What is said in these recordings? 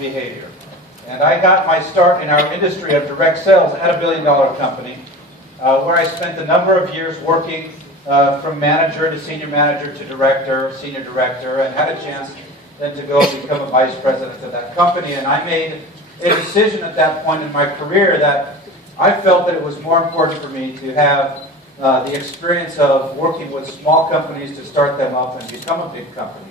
behavior. And I got my start in our industry of direct sales at a billion-dollar company, where I spent a number of years working from manager to senior manager to director, senior director, and had a chance then to go become a vice president of that company. And I made a decision at that point in my career that I felt that it was more important for me to have the experience of working with small companies to start them up and become a big company.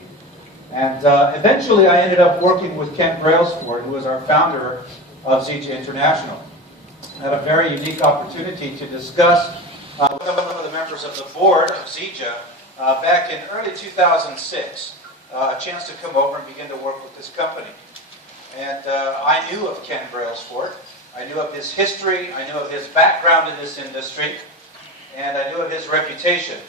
And eventually I ended up working with Ken Brailsford, who was our founder of Zija International. I had a very unique opportunity to discuss with some of the members of the board of Zija back in early 2006, a chance to come over and begin to work with this company. And I knew of Ken Brailsford. I knew of his history, I knew of his background in this industry, and I knew of his reputation.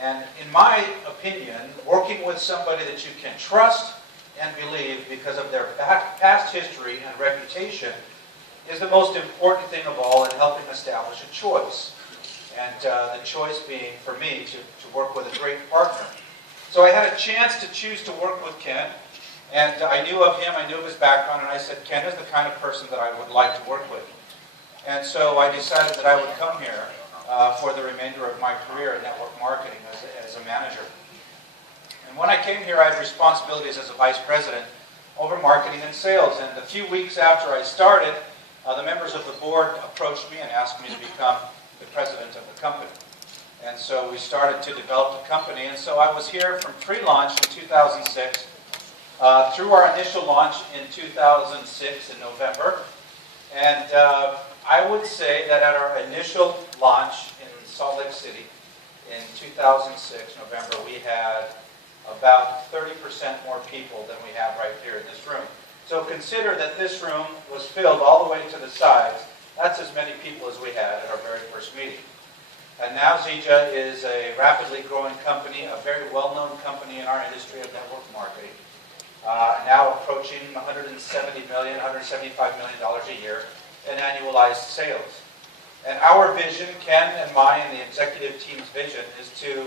And in my opinion, working with somebody that you can trust and believe because of their past history and reputation is the most important thing of all in helping establish a choice. And the choice being, for me, to work with a great partner. So I had a chance to choose to work with Ken, and I knew of him, I knew of his background, and I said, Ken is the kind of person that I would like to work with. And so I decided that I would come here for the remainder of my career in network marketing as a manager. And when I came here, I had responsibilities as a vice president over marketing and sales. And a few weeks after I started, the members of the board approached me and asked me to become the president of the company. And so we started to develop the company. And so I was here from pre-launch in 2006 through our initial launch in 2006 in November. And I would say that at our initial launch in Salt Lake City in 2006, November, we had about 30% more people than we have right here in this room. So consider that this room was filled all the way to the sides. That's as many people as we had at our very first meeting. And now Zija is a rapidly growing company, a very well-known company in our industry of network marketing. Now approaching $170 million, $175 million a year in annualized sales. And our vision, Ken and mine and the executive team's vision, is to,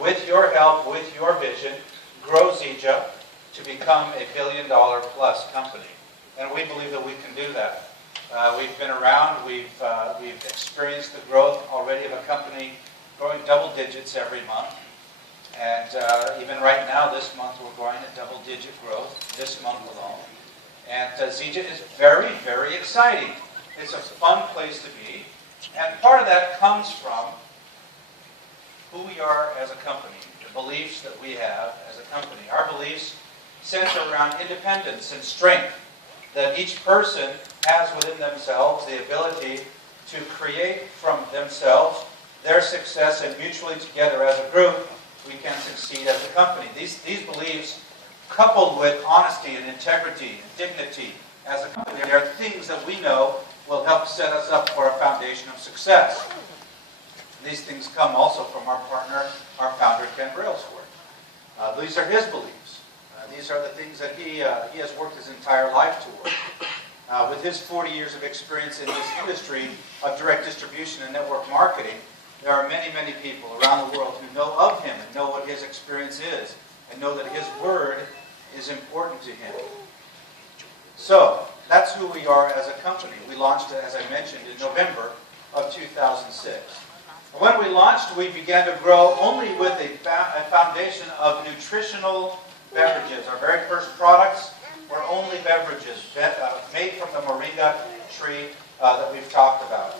with your help, with your vision, grow Zija to become a billion-dollar-plus company. And we believe that we can do that. We've been around, we've experienced the growth already of a company growing double digits every month. And even right now, this month, we're growing at double-digit growth, this month alone. And Zija is very, very exciting. It's a fun place to be. And part of that comes from who we are as a company, the beliefs that we have as a company. Our beliefs center around independence and strength, that each person has within themselves the ability to create from themselves their success, and mutually together as a group, we can succeed as a company. These beliefs, coupled with honesty and integrity and dignity as a company, are things that we know will help set us up for a foundation of success. These things come also from our partner, our founder, Ken Brailsford. These are his beliefs. These are the things that he has worked his entire life toward. With his 40 years of experience in this industry of direct distribution and network marketing, there are many, many people around the world who know of him and know what his experience is and know that his word is important to him. So, that's who we are as a company. We launched, as I mentioned, in November of 2006. When we launched, we began to grow only with a foundation of nutritional beverages. Our very first products were only beverages made from the moringa tree that we've talked about.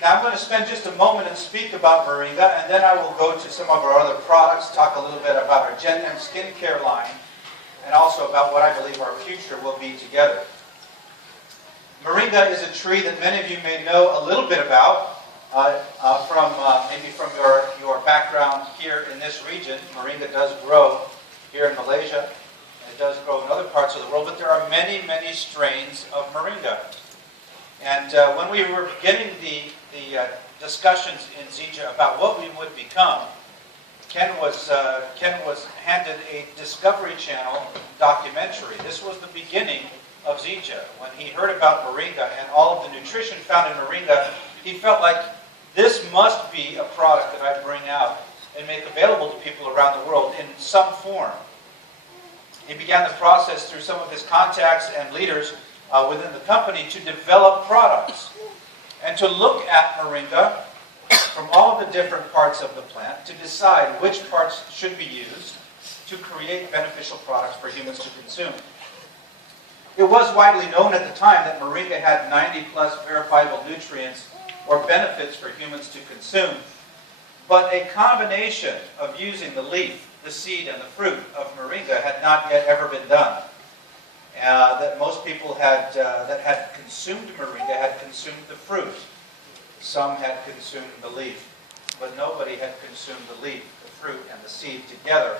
Now I'm going to spend just a moment and speak about moringa, and then I will go to some of our other products, talk a little bit about our GenM skincare line, and also about what I believe our future will be together. Moringa is a tree that many of you may know a little bit about maybe from your background here in this region. Moringa does grow here in Malaysia, and it does grow in other parts of the world, but there are many, many strains of moringa. And when we were beginning the discussions in Zija about what we would become, Ken was handed a Discovery Channel documentary. This was the beginning of Zija. When he heard about moringa and all of the nutrition found in moringa, he felt like this must be a product that I bring out and make available to people around the world in some form. he began the process through some of his contacts and leaders within the company to develop products and to look at moringa from all of the different parts of the plant to decide which parts should be used to create beneficial products for humans to consume. It was widely known at the time that moringa had 90 plus verifiable nutrients or benefits for humans to consume, but a combination of using the leaf, the seed, and the fruit of moringa had not yet ever been done. That most people that had consumed moringa had consumed the fruit. Some had consumed the leaf, but nobody had consumed the leaf, the fruit, and the seed together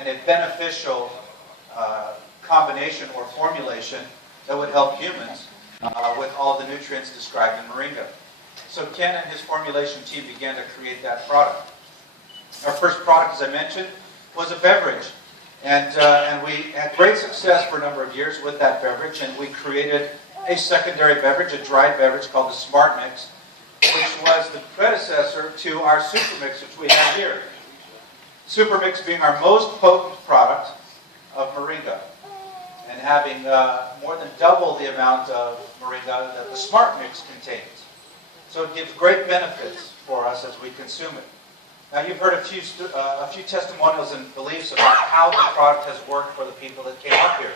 in a beneficial combination or formulation that would help humans with all the nutrients described in moringa. So Ken and his formulation team began to create that product. Our first product, as I mentioned, was a beverage. And we had great success for a number of years with that beverage, and we created a secondary beverage, a dried beverage called the Supermix, which was the predecessor to our Supermix, which we have here. Supermix being our most potent product of moringa, and having more than double the amount of moringa that the Supermix contains. So it gives great benefits for us as we consume it. Now you've heard a few testimonials and beliefs about how the product has worked for the people that came up here.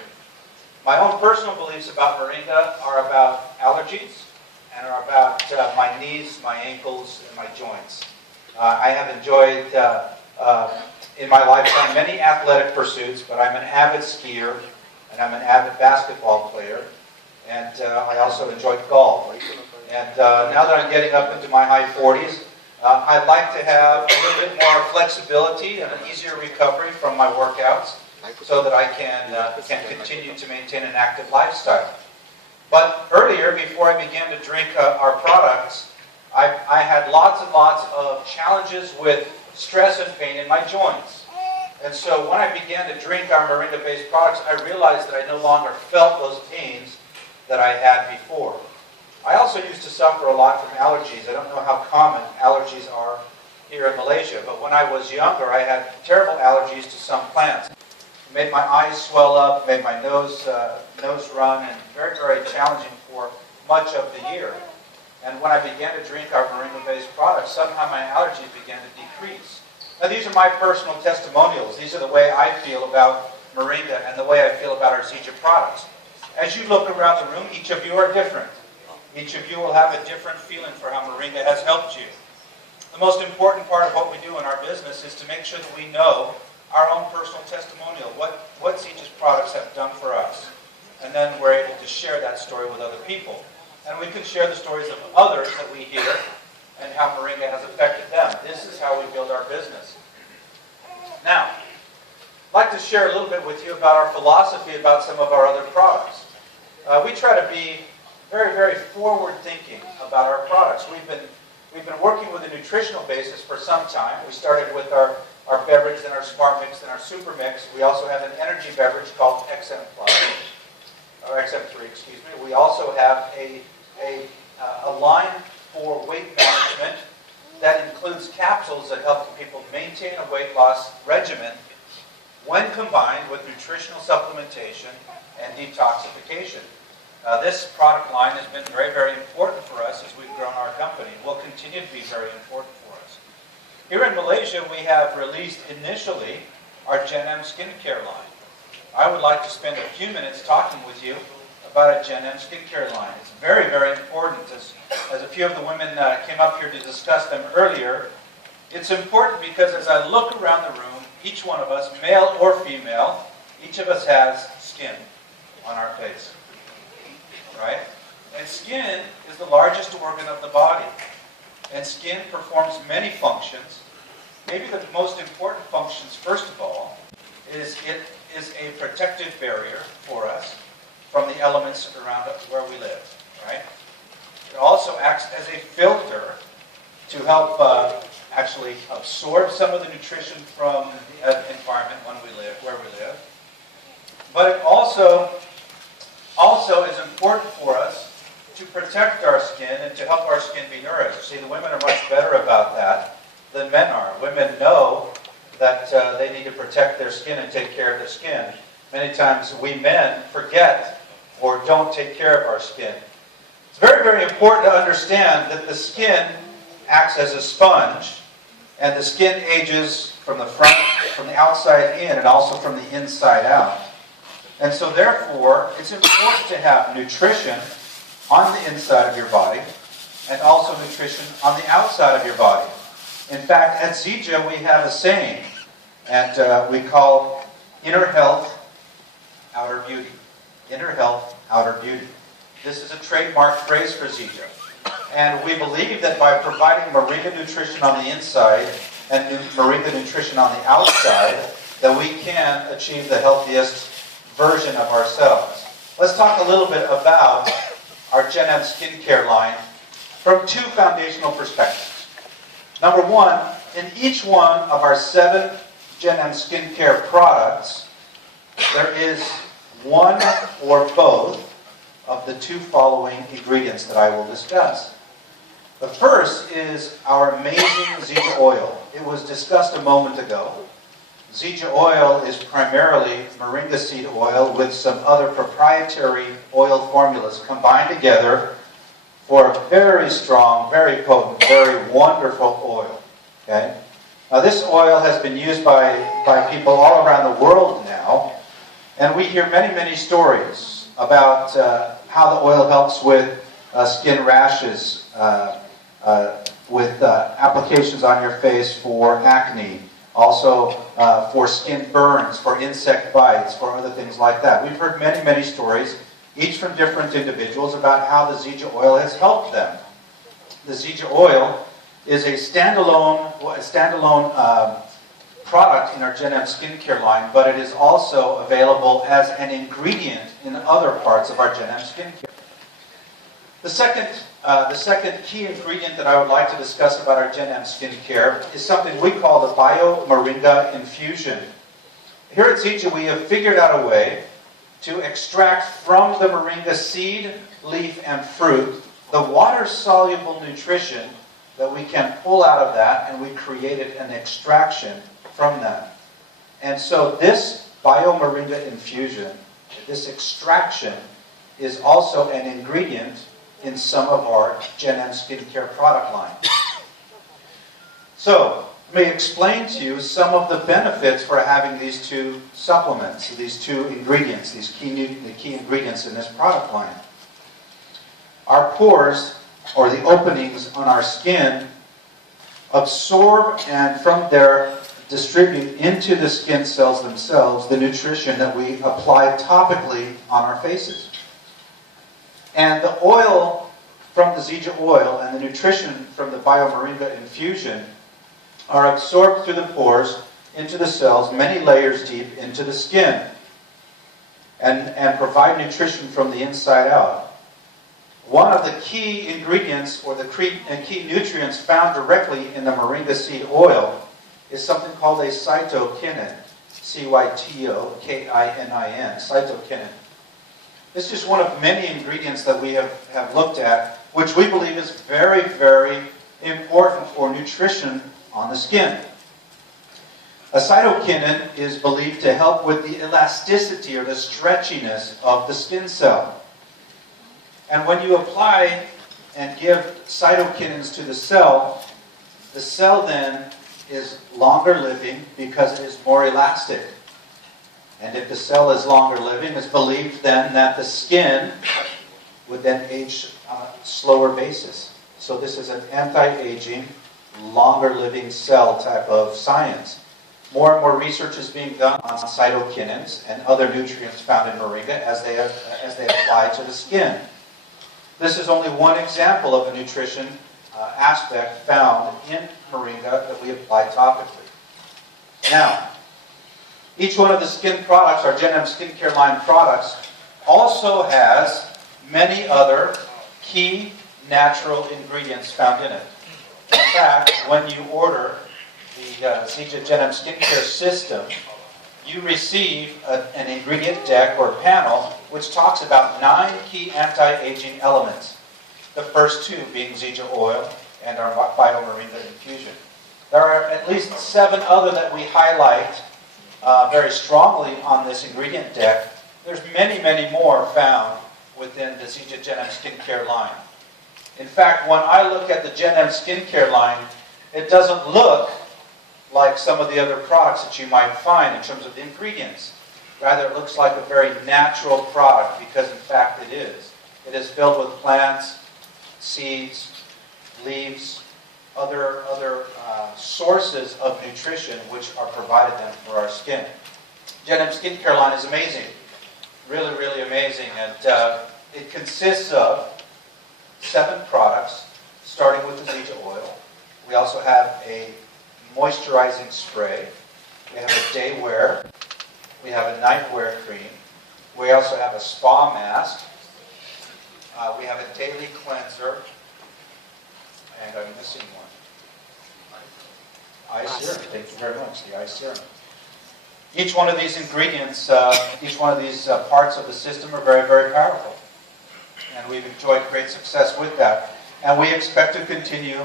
My own personal beliefs about moringa are about allergies and are about my knees, my ankles, and my joints. I have enjoyed in my lifetime many athletic pursuits, but I'm an avid skier and I'm an avid basketball player, and I also enjoy golf. And now that I'm getting up into my high 40s, I'd like to have a little bit more flexibility and an easier recovery from my workouts so that I can continue to maintain an active lifestyle. But earlier, before I began to drink our products, I had lots and lots of challenges with stress and pain in my joints. And so when I began to drink our moringa-based products, I realized that I no longer felt those pains that I had before. I also used to suffer a lot from allergies. I don't know how common allergies are here in Malaysia, but when I was younger, I had terrible allergies to some plants. It made my eyes swell up, made my nose run, and very, very challenging for much of the year. And when I began to drink our moringa-based products, somehow my allergies began to decrease. Now, these are my personal testimonials. These are the way I feel about moringa and the way I feel about our Zija products. As you look around the room, each of you are different. Each of you will have a different feeling for how moringa has helped you. The most important part of what we do in our business is to make sure that we know our own personal testimonial, what Zija's products have done for us. And then we're able to share that story with other people. And we can share the stories of others that we hear and how moringa has affected them. This is how we build our business. Now, I'd like to share a little bit with you about our philosophy about some of our other products. We try to be very, very forward-thinking about our products. We've been working with a nutritional basis for some time. We started with our beverage, then our Supermix, then our Supermix. We also have an energy beverage called XM Plus, or XM3, excuse me. We also have a line for weight management that includes capsules that help people maintain a weight loss regimen when combined with nutritional supplementation and detoxification. This product line has been very, very important for us as we've grown our company. It will continue to be very important for us. Here in Malaysia, we have released initially our GenM skincare line. I would like to spend a few minutes talking with you about a GenM skincare line. It's very, very important. As a few of the women came up here to discuss them earlier, it's important because as I look around the room, each one of us, male or female, each of us has skin on our face. Right? And skin is the largest organ of the body. And skin performs many functions. Maybe the most important functions, first of all, is it is a protective barrier for us from the elements around where we live. Right? It also acts as a filter to help actually absorb some of the nutrition from the environment where we live. But it also is important for us to protect our skin and to help our skin be nourished. See, the women are much better about that than men are. Women know that they need to protect their skin and take care of their skin. Many times we men forget or don't take care of our skin. It's very, very important to understand that the skin acts as a sponge, and the skin ages from the front, from the outside in, and also from the inside out. And so therefore, it's important to have nutrition on the inside of your body, and also nutrition on the outside of your body. In fact, at Zija we have a saying, and we call inner health, outer beauty. Inner health, outer beauty. This is a trademark phrase for Zija. And we believe that by providing moringa nutrition on the inside and moringa nutrition on the outside, that we can achieve the healthiest version of ourselves. Let's talk a little bit about our GenM skincare line from two foundational perspectives. Number one, in each one of our 7 GenM skincare products, there is one or both of the 2 following ingredients that I will discuss. The first is our amazing Zija oil. It was discussed a moment ago. Zija oil is primarily moringa seed oil with some other proprietary oil formulas combined together for a very strong, very potent, very wonderful oil. Okay? Now this oil has been used by people all around the world now, and we hear many, many stories about how the oil helps with skin rashes, with applications on your face for acne, also for skin burns, for insect bites, for other things like that. We've heard many, many stories, each from different individuals, about how the Zija oil has helped them. The Zija oil is a standalone product in our GenM skincare line, but it is also available as an ingredient in other parts of our GenM skincare. The second key ingredient that I would like to discuss about our GenM skincare is something we call the Moringa infusion. Here at Zija, we have figured out a way to extract from the moringa seed, leaf, and fruit the water-soluble nutrition that we can pull out of that, and we created an extraction from that. And so this Moringa infusion, this extraction, is also an ingredient in some of our GenM skincare product line. So, let me explain to you some of the benefits for having these 2 supplements, these 2 ingredients, the key ingredients in this product line. Our pores, or the openings on our skin, absorb and from there distribute into the skin cells themselves the nutrition that we apply topically on our faces. And the oil from the Zija oil and the nutrition from the Moringa infusion are absorbed through the pores into the cells, many layers deep into the skin, and provide nutrition from the inside out. One of the key ingredients, or the key nutrients found directly in the moringa seed oil, is something called a cytokinin, C-Y-T-O-K-I-N-I-N, cytokinin. This is one of many ingredients that we have looked at, which we believe is very, very important for nutrition on the skin. A cytokinin is believed to help with the elasticity or the stretchiness of the skin cell. And when you apply and give cytokinins to the cell then is longer living because it is more elastic. And if the cell is longer living, it's believed then that the skin would then age on a slower basis. So this is an anti-aging, longer living cell type of science. More and more research is being done on cytokinins and other nutrients found in moringa as they apply to the skin. This is only one example of a nutrition aspect found in moringa that we apply topically. Now, each one of the skin products, our GenM skincare line products, also has many other key natural ingredients found in it. In fact, when you order the Zija GenM skincare system, you receive an ingredient deck or panel which talks about 9 key anti-aging elements. The first 2 being Zija oil and our Moringa infusion. There are at least 7 other that we highlight very strongly on this ingredient deck, there's many, many more found within the Zija GenM skincare line. In fact, when I look at the GenM skincare line, it doesn't look like some of the other products that you might find in terms of the ingredients. Rather, it looks like a very natural product because, in fact, it is. It is filled with plants, seeds, leaves, other sources of nutrition which are provided then for our skin. GenM skincare line is amazing. Really, really amazing. And it consists of 7 products, starting with the Zija oil. We also have a moisturizing spray. We have a day wear. We have a night wear cream. We also have a spa mask. We have a daily cleanser. And I'm missing one. Eye serum. Thank you very much. The eye serum. Each one of these ingredients, each one of these parts of the system are very, very powerful. And we've enjoyed great success with that. And we expect to continue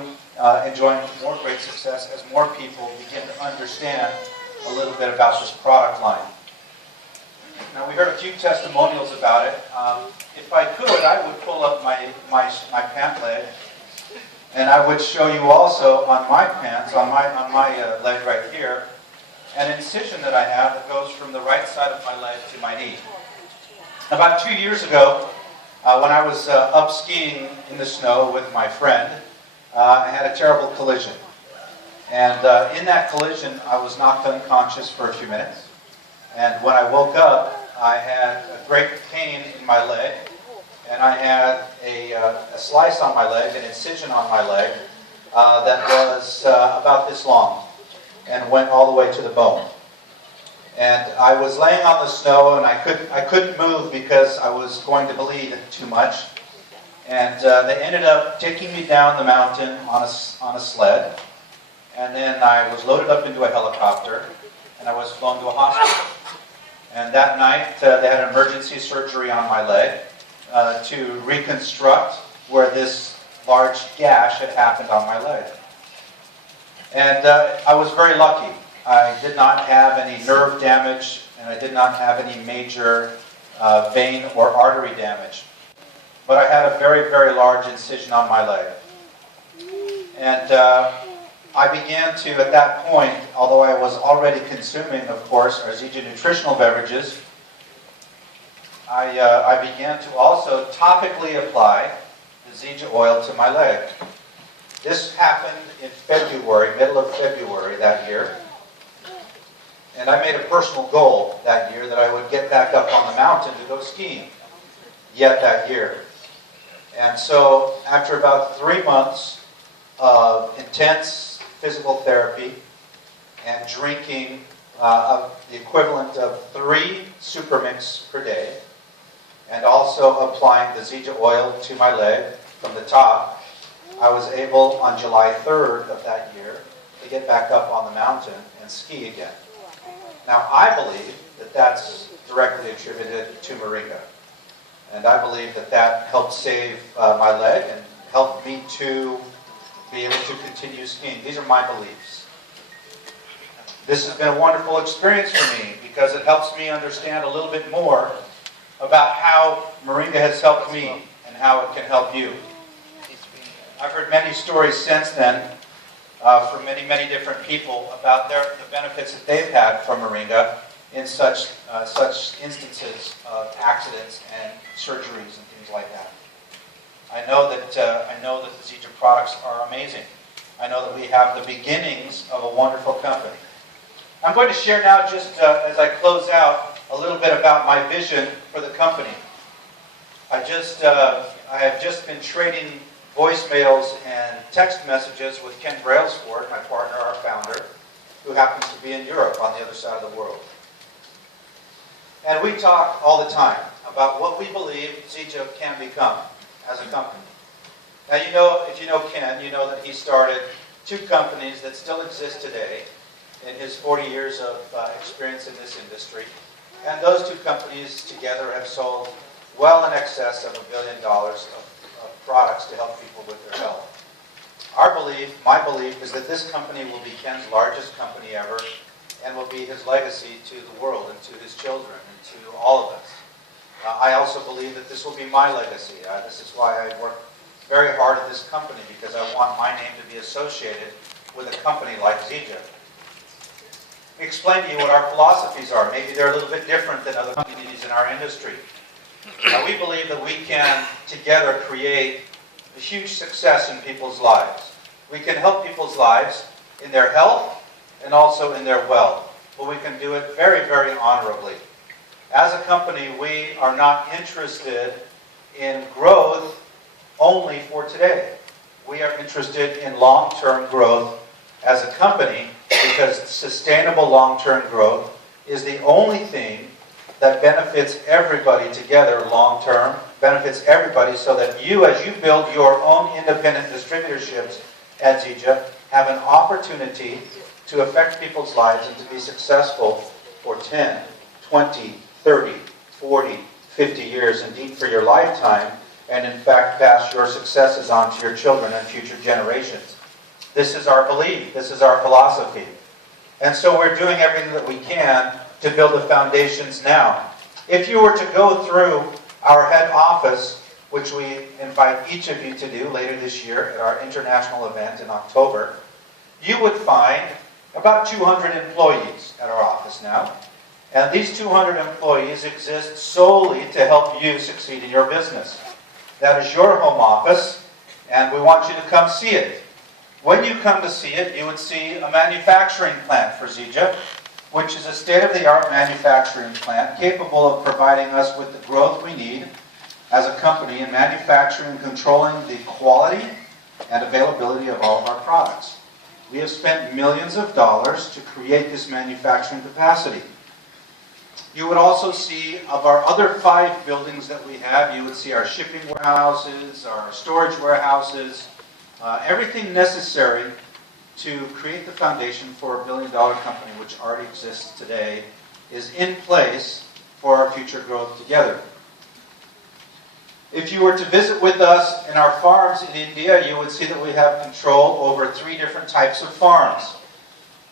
enjoying more great success as more people begin to understand a little bit about this product line. Now, we heard a few testimonials about it. If I could, I would pull up my pant leg, and I would show you also on my pants, on my leg right here, an incision that I have that goes from the right side of my leg to my knee. About 2 years ago, when I was up skiing in the snow with my friend, I had a terrible collision. And in that collision, I was knocked unconscious for a few minutes. And when I woke up, I had a great pain in my leg, and I had a slice on my leg, an incision on my leg, that was about this long and went all the way to the bone. And I was laying on the snow, and I couldn't move because I was going to bleed too much. And they ended up taking me down the mountain on a sled. And then I was loaded up into a helicopter, and I was flown to a hospital. And that night, they had an emergency surgery on my leg to reconstruct where this large gash had happened on my leg. And I was very lucky. I did not have any nerve damage, and I did not have any major vein or artery damage. But I had a very, very large incision on my leg. And I began to, at that point, although I was already consuming, of course, our Zija nutritional beverages, I began to also topically apply the Zija oil to my leg. This happened in February, middle of February that year. And I made a personal goal that year that I would get back up on the mountain to go skiing yet that year. And so after about 3 months of intense physical therapy and drinking of the equivalent of 3 Supermix per day, and also applying the Zija oil to my leg from the top, I was able on July 3rd of that year to get back up on the mountain and ski again. Now, I believe that that's directly attributed to moringa. And I believe that that helped save my leg and helped me to be able to continue skiing. These are my beliefs. This has been a wonderful experience for me because it helps me understand a little bit more about how moringa has helped me and how it can help you. I've heard many stories since then from many, many different people about the benefits that they've had from moringa in such instances of accidents and surgeries and things like that. I know that the Zija products are amazing. I know that we have the beginnings of a wonderful company. I'm going to share now, just as I close out, a little bit about my vision for the company. I have just been trading voicemails and text messages with Ken Brailsford, my partner, our founder, who happens to be in Europe on the other side of the world. And we talk all the time about what we believe Zija can become as a company. Now, if you know Ken, you know that he started 2 companies that still exist today in his 40 years of experience in this industry. And those 2 companies together have sold well in excess of $1 billion of products to help people with their health. My belief, is that this company will be Ken's largest company ever, and will be his legacy to the world and to his children and to all of us. I also believe that this will be my legacy. This is why I work very hard at this company, because I want my name to be associated with a company like Zija. Let me explain to you what our philosophies are. Maybe they're a little bit different than other companies in our industry. We believe that we can together create a huge success in people's lives. We can help people's lives in their health and also in their wealth. But we can do it very, very honorably. As a company, we are not interested in growth only for today. We are interested in long-term growth as a company, because sustainable long-term growth is the only thing that benefits everybody together long-term, benefits everybody, so that you, as you build your own independent distributorships at Zija, have an opportunity to affect people's lives and to be successful for 10, 20, 30, 40, 50 years, indeed for your lifetime, and in fact pass your successes on to your children and future generations. This is our belief. This is our philosophy. And so we're doing everything that we can to build the foundations now. If you were to go through our head office, which we invite each of you to do later this year at our international event in October, you would find about 200 employees at our office now. And these 200 employees exist solely to help you succeed in your business. That is your home office, and we want you to come see it. When you come to see it, you would see a manufacturing plant for Zija, which is a state-of-the-art manufacturing plant capable of providing us with the growth we need as a company in manufacturing and controlling the quality and availability of all of our products. We have spent millions of dollars to create this manufacturing capacity. You would also see of our other 5 buildings that we have, you would see our shipping warehouses, our storage warehouses, everything necessary to create the foundation for a billion-dollar company, which already exists today, is in place for our future growth together. If you were to visit with us in our farms in India, you would see that we have control over 3 different types of farms.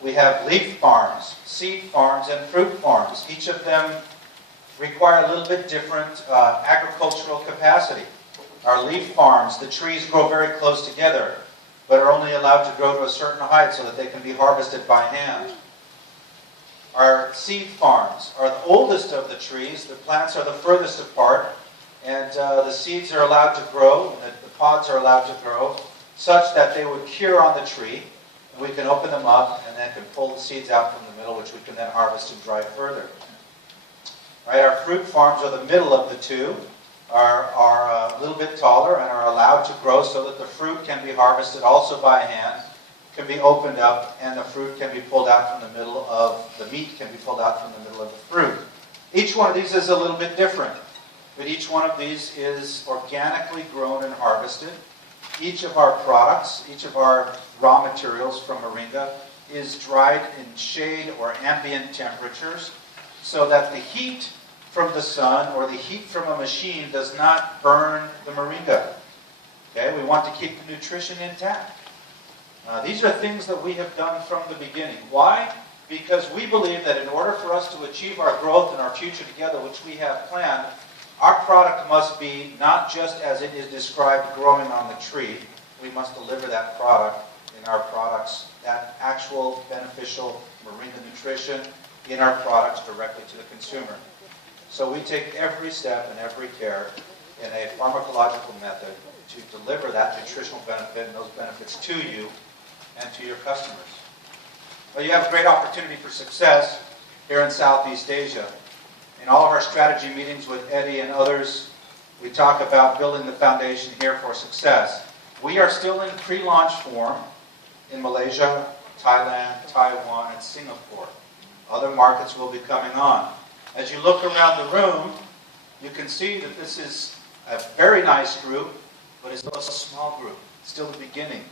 We have leaf farms, seed farms, and fruit farms. Each of them require a little bit different agricultural capacity. Our leaf farms, the trees grow very close together, but are only allowed to grow to a certain height so that they can be harvested by hand. Our seed farms are the oldest of the trees. The plants are the furthest apart, and the seeds are allowed to grow, and the pods are allowed to grow, such that they would cure on the tree. And we can open them up and then can pull the seeds out from the middle, which we can then harvest and dry further. Right, our fruit farms are the middle of the two, are a little bit taller and are allowed to grow so that the fruit can be harvested also by hand, can be opened up, and the fruit can be pulled out from the middle of, the meat can be pulled out from the middle of the fruit. Each one of these is a little bit different, but each one of these is organically grown and harvested. Each of our products, each of our raw materials from moringa is dried in shade or ambient temperatures so that the heat from the sun or the heat from a machine does not burn the moringa. Okay, we want to keep the nutrition intact. These are things that we have done from the beginning. Why? Because we believe that in order for us to achieve our growth and our future together, which we have planned, our product must be not just as it is described growing on the tree. We must deliver that product in our products, that actual beneficial moringa nutrition in our products directly to the consumer. So we take every step and every care in a pharmacological method to deliver that nutritional benefit and those benefits to you and to your customers. Well, you have a great opportunity for success here in Southeast Asia. In all of our strategy meetings with Eddie and others, we talk about building the foundation here for success. We are still in pre-launch form in Malaysia, Thailand, Taiwan, and Singapore. Other markets will be coming on. As you look around the room, you can see that this is a very nice group, but it's a small group, still the beginning.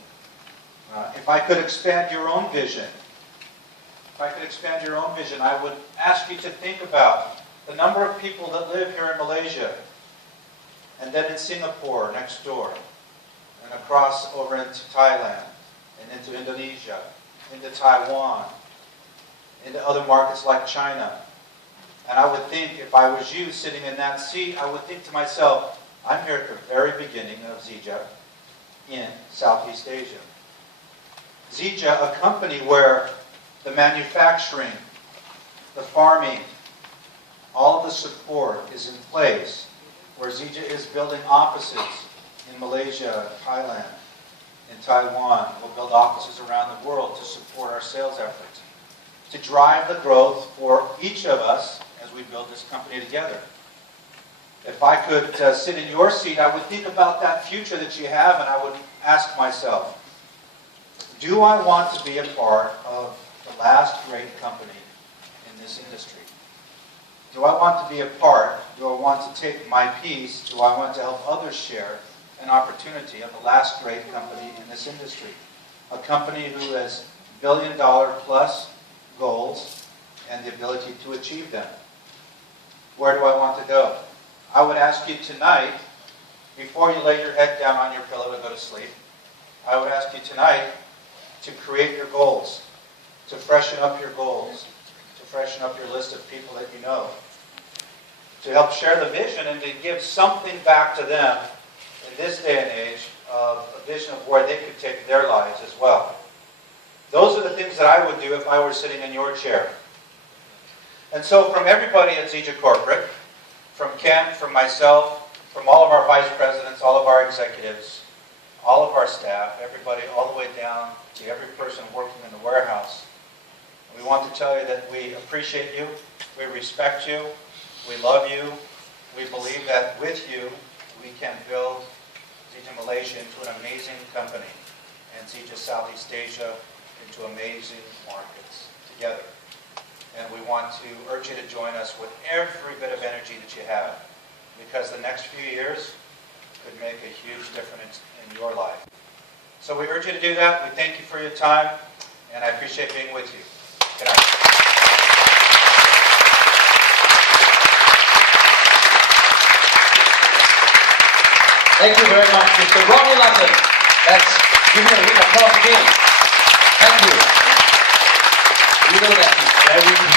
If I could expand your own vision, I would ask you to think about the number of people that live here in Malaysia, and then in Singapore next door, and across over into Thailand, and into Indonesia, into Taiwan, into other markets like China. And I would think, if I was you sitting in that seat, I would think to myself, I'm here at the very beginning of Zija in Southeast Asia. Zija, a company where the manufacturing, the farming, all of the support is in place, where Zija is building offices in Malaysia, Thailand, in Taiwan. We'll build offices around the world to support our sales efforts, to drive the growth for each of us as we build this company together. If I could sit in your seat, I would think about that future that you have, and I would ask myself, do I want to be a part of the last great company in this industry? Do I want to be a part? Do I want to take my piece? Do I want to help others share an opportunity of the last great company in this industry? A company who has billion-dollar plus goals and the ability to achieve them. Where do I want to go? I would ask you tonight, before you lay your head down on your pillow to go to sleep, I would ask you tonight to create your goals, to freshen up your goals, to freshen up your list of people that you know, to help share the vision and to give something back to them in this day and age of a vision of where they could take their lives as well. Those are the things that I would do if I were sitting in your chair. And so from everybody at Zija Corporate, from Ken, from myself, from all of our vice presidents, all of our executives, all of our staff, everybody all the way down to every person working in the warehouse, we want to tell you that we appreciate you, we respect you, we love you, we believe that with you we can build Zija Malaysia into an amazing company and Zija Southeast Asia into amazing markets together. And we want to urge you to join us with every bit of energy that you have, because the next few years could make a huge difference in your life. So we urge you to do that. We thank you for your time, and I appreciate being with you. Good night. Thank you very much, Mr. Rodney Larson. Let's give him a big applause again. Thank you. You know that he's very